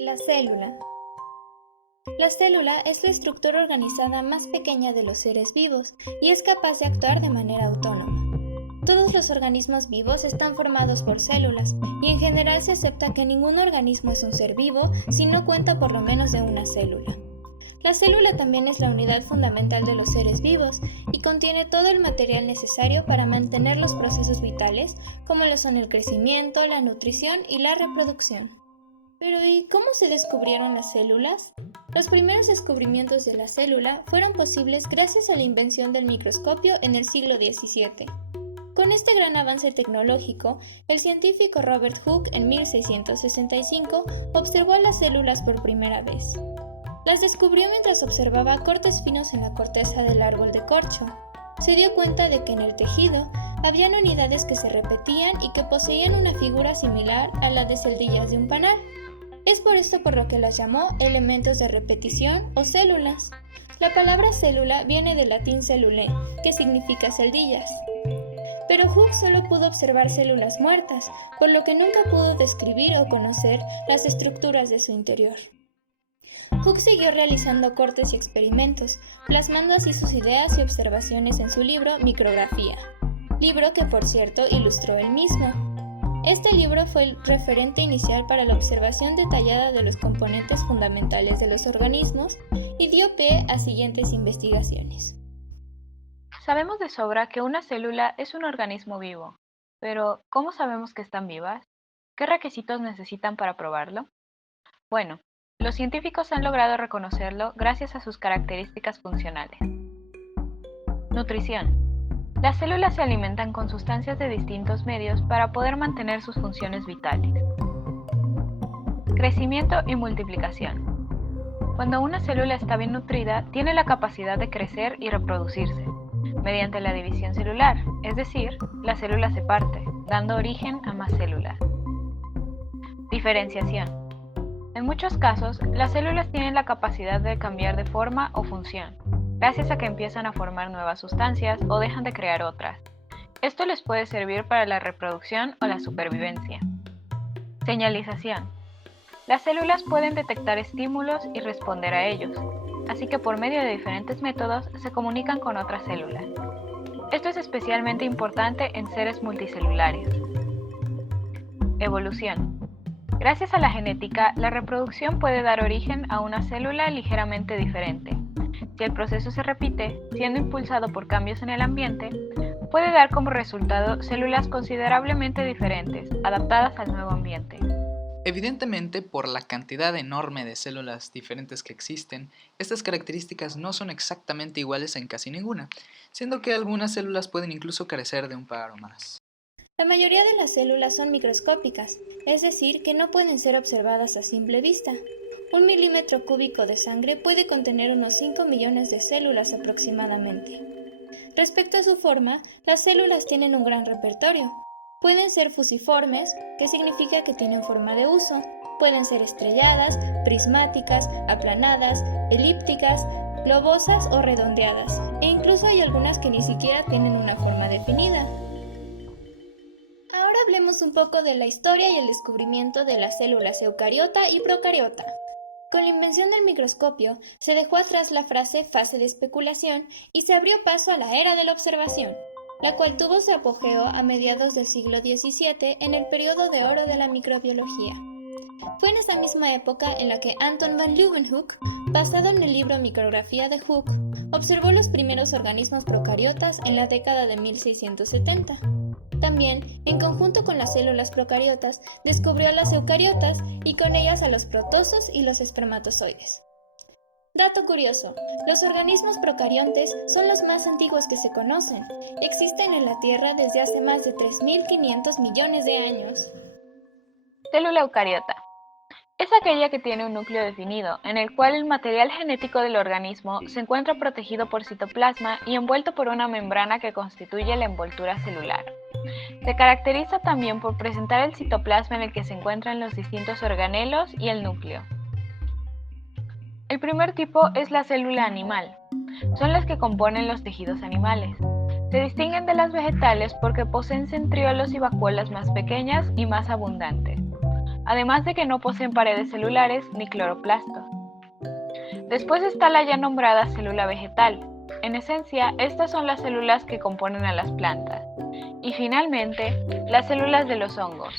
La célula. La célula es la estructura organizada más pequeña de los seres vivos y es capaz de actuar de manera autónoma. Todos los organismos vivos están formados por células y en general se acepta que ningún organismo es un ser vivo si no cuenta por lo menos de una célula. La célula también es la unidad fundamental de los seres vivos y contiene todo el material necesario para mantener los procesos vitales, como lo son el crecimiento, la nutrición y la reproducción. Pero ¿y cómo se descubrieron las células? Los primeros descubrimientos de la célula fueron posibles gracias a la invención del microscopio en el siglo XVII. Con este gran avance tecnológico, el científico Robert Hooke en 1665 observó las células por primera vez. Las descubrió mientras observaba cortes finos en la corteza del árbol de corcho. Se dio cuenta de que en el tejido habían unidades que se repetían y que poseían una figura similar a la de celdillas de un panal. Es por esto por lo que las llamó elementos de repetición o células. La palabra célula viene del latín cellulae, que significa celdillas. Pero Hooke solo pudo observar células muertas, por lo que nunca pudo describir o conocer las estructuras de su interior. Hooke siguió realizando cortes y experimentos, plasmando así sus ideas y observaciones en su libro Micrografía, libro que por cierto ilustró él mismo. Este libro fue el referente inicial para la observación detallada de los componentes fundamentales de los organismos y dio pie a siguientes investigaciones. Sabemos de sobra que una célula es un organismo vivo, pero ¿cómo sabemos que están vivas? ¿Qué requisitos necesitan para probarlo? Bueno, los científicos han logrado reconocerlo gracias a sus características funcionales. Nutrición. Las células se alimentan con sustancias de distintos medios para poder mantener sus funciones vitales. Crecimiento y multiplicación. Cuando una célula está bien nutrida, tiene la capacidad de crecer y reproducirse mediante la división celular, es decir, la célula se parte, dando origen a más células. Diferenciación. En muchos casos, las células tienen la capacidad de cambiar de forma o función, gracias a que empiezan a formar nuevas sustancias o dejan de crear otras. Esto les puede servir para la reproducción o la supervivencia. Señalización. Las células pueden detectar estímulos y responder a ellos, así que por medio de diferentes métodos se comunican con otras células. Esto es especialmente importante en seres multicelulares. Evolución. Gracias a la genética, la reproducción puede dar origen a una célula ligeramente diferente. Si el proceso se repite, siendo impulsado por cambios en el ambiente, puede dar como resultado células considerablemente diferentes, adaptadas al nuevo ambiente. Evidentemente, por la cantidad enorme de células diferentes que existen, estas características no son exactamente iguales en casi ninguna, siendo que algunas células pueden incluso carecer de un par o más. La mayoría de las células son microscópicas, es decir, que no pueden ser observadas a simple vista. 1 milímetro cúbico de sangre puede contener unos 5 millones de células aproximadamente. Respecto a su forma, las células tienen un gran repertorio. Pueden ser fusiformes, que significa que tienen forma de huso. Pueden ser estrelladas, prismáticas, aplanadas, elípticas, globosas o redondeadas. E incluso hay algunas que ni siquiera tienen una forma definida. Ahora hablemos un poco de la historia y el descubrimiento de las células eucariota y procariota. Con la invención del microscopio, se dejó atrás la fase de especulación y se abrió paso a la era de la observación, la cual tuvo su apogeo a mediados del siglo XVII en el periodo de oro de la microbiología. Fue en esa misma época en la que Anton van Leeuwenhoek, basado en el libro Micrografía de Hooke, observó los primeros organismos procariotas en la década de 1670. También, en conjunto con las células procariotas, descubrió a las eucariotas y con ellas a los protozoos y los espermatozoides. Dato curioso, los organismos procariontes son los más antiguos que se conocen. Existen en la Tierra desde hace más de 3.500 millones de años. Célula eucariota. Es aquella que tiene un núcleo definido, en el cual el material genético del organismo se encuentra protegido por citoplasma y envuelto por una membrana que constituye la envoltura celular. Se caracteriza también por presentar el citoplasma en el que se encuentran los distintos organelos y el núcleo. El primer tipo es la célula animal. Son las que componen los tejidos animales. Se distinguen de las vegetales porque poseen centriolos y vacuolas más pequeñas y más abundantes. además de que no poseen paredes celulares ni cloroplastos. Después está la ya nombrada célula vegetal. En esencia, estas son las células que componen a las plantas. Y finalmente, las células de los hongos.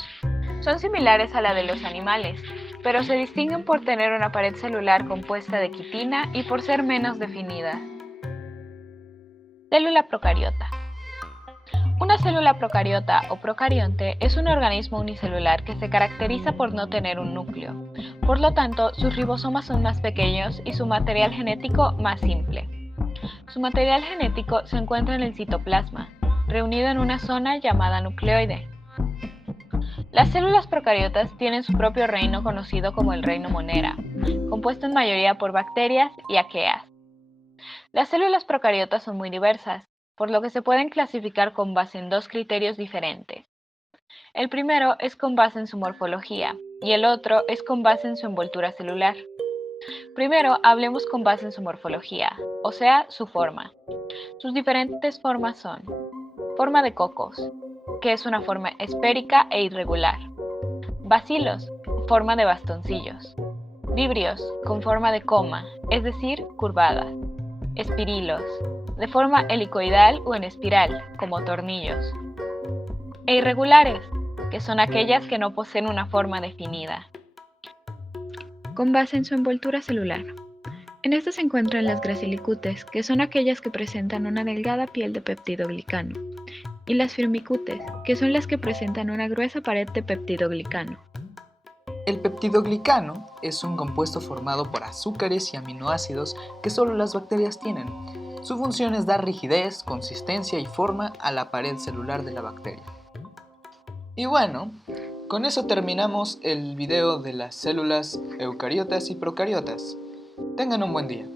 Son similares a la de los animales, pero se distinguen por tener una pared celular compuesta de quitina y por ser menos definidas. Célula procariota. Una célula procariota o procarionte es un organismo unicelular que se caracteriza por no tener un núcleo. Por lo tanto, sus ribosomas son más pequeños y su material genético más simple. Su material genético se encuentra en el citoplasma, reunido en una zona llamada nucleoide. Las células procariotas tienen su propio reino conocido como el reino Monera, compuesto en mayoría por bacterias y arqueas. Las células procariotas son muy diversas, por lo que se pueden clasificar con base en dos criterios diferentes. El primero es con base en su morfología y el otro es con base en su envoltura celular. Primero hablemos con base en su morfología, o sea, su forma. Sus diferentes formas son: forma de cocos, que es una forma esférica e irregular; bacilos, forma de bastoncillos; vibrios, con forma de coma, es decir, curvada; espirilos, de forma helicoidal o en espiral, como tornillos; e irregulares, que son aquellas que no poseen una forma definida. Con base en su envoltura celular. En esta se encuentran las gracilicutes, que son aquellas que presentan una delgada piel de peptidoglicano, y las firmicutes, que son las que presentan una gruesa pared de peptidoglicano. El peptidoglicano es un compuesto formado por azúcares y aminoácidos que solo las bacterias tienen. Su función es dar rigidez, consistencia y forma a la pared celular de la bacteria. Y bueno, con eso terminamos el video de las células eucariotas y procariotas. Tengan un buen día.